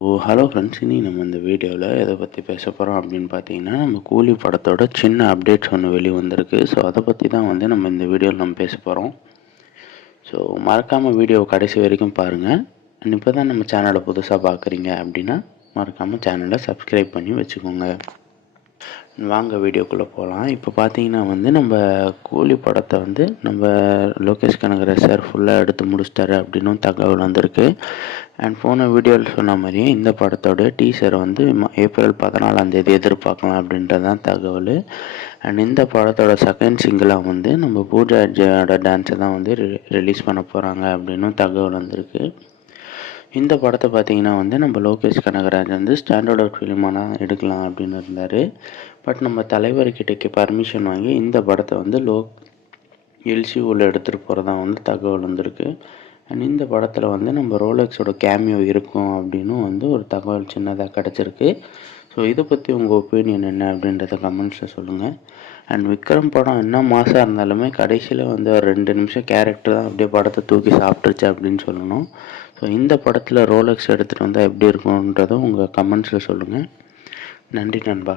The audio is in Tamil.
ஹலோ ஃப்ரெண்ட்ஸ், இனி நம்ம இந்த வீடியோவில் எதை பற்றி பேச போகிறோம் அப்படின்னு பார்த்தீங்கன்னா, நம்ம கூலி படத்தோட சின்ன அப்டேட்ஸ் ஒன்று வெளி வந்திருக்கு. ஸோ அதை பற்றி தான் வந்து நம்ம இந்த வீடியோவில் நம்ம பேச போகிறோம். ஸோ மறக்காமல் வீடியோவை கடைசி வரைக்கும் பாருங்கள். அண்ட் இப்போ தான் நம்ம சேனலை புதுசாக பார்க்குறீங்க அப்படின்னா மறக்காமல் சேனலை சப்ஸ்கிரைப் பண்ணி வச்சுக்கோங்க. வாங்க வீடியோக்குள்ளே போகலாம். இப்போ பார்த்தீங்கன்னா வந்து நம்ம கூலி படத்தை வந்து நம்ம லோகேஷ் கனகராஜ் சார் ஃபுல்லாக எடுத்து முடிச்சிட்டாரு அப்படின்னும் தகவல் வந்திருக்கு. அண்ட் போன வீடியோவில் சொன்ன மாதிரியே இந்த படத்தோட டீசர் வந்து ஏப்ரல் 14 எதிர்பார்க்கலாம் அப்படின்றதான் தகவல். அண்ட் இந்த படத்தோட செகண்ட் சிங்கிளாக வந்து நம்ம பூஜா ஹெக்டேயோட டான்ஸை தான் வந்து ரிலீஸ் பண்ண போகிறாங்க அப்படின்னும் தகவல் வந்திருக்கு. இந்த படத்தை பார்த்தீங்கன்னா வந்து நம்ம லோகேஷ் கனகராஜ் வந்து ஸ்டாண்டர்ட் அவுட் ஃபிலிமாக தான் எடுக்கலாம் அப்படின்னு இருந்தார். பட் நம்ம தலைவர்கிட்டக்கு பர்மிஷன் வாங்கி இந்த படத்தை வந்து எல்சியூவில் எடுத்துகிட்டு போகிறதா வந்து தகவல் வந்திருக்கு. அண்ட் இந்த படத்தில் வந்து நம்ம ரோலெக்ஸோட கேமியோ இருக்கும் அப்படின்னு வந்து ஒரு தகவல் சின்னதாக கிடச்சிருக்கு. ஸோ இதை பற்றி உங்கள் ஒப்பீனியன் என்ன அப்படின்றத கமெண்ட்ஸில் சொல்லுங்கள். அண்ட் விக்ரம் படம் என்ன மாதம் இருந்தாலுமே கடைசியில் வந்து ஒரு 2 நிமிஷம் கேரக்டர் தான் அப்படியே படத்தை தூக்கி சாப்பிட்ருச்சு அப்படின்னு சொல்லணும். ஸோ இந்த படத்தில் ரோலெக்ஸ் எடுத்துகிட்டு வந்தால் எப்படி இருக்கும்ன்றதை உங்கள் கமெண்ட்ஸில் சொல்லுங்கள். நன்றி நண்பா.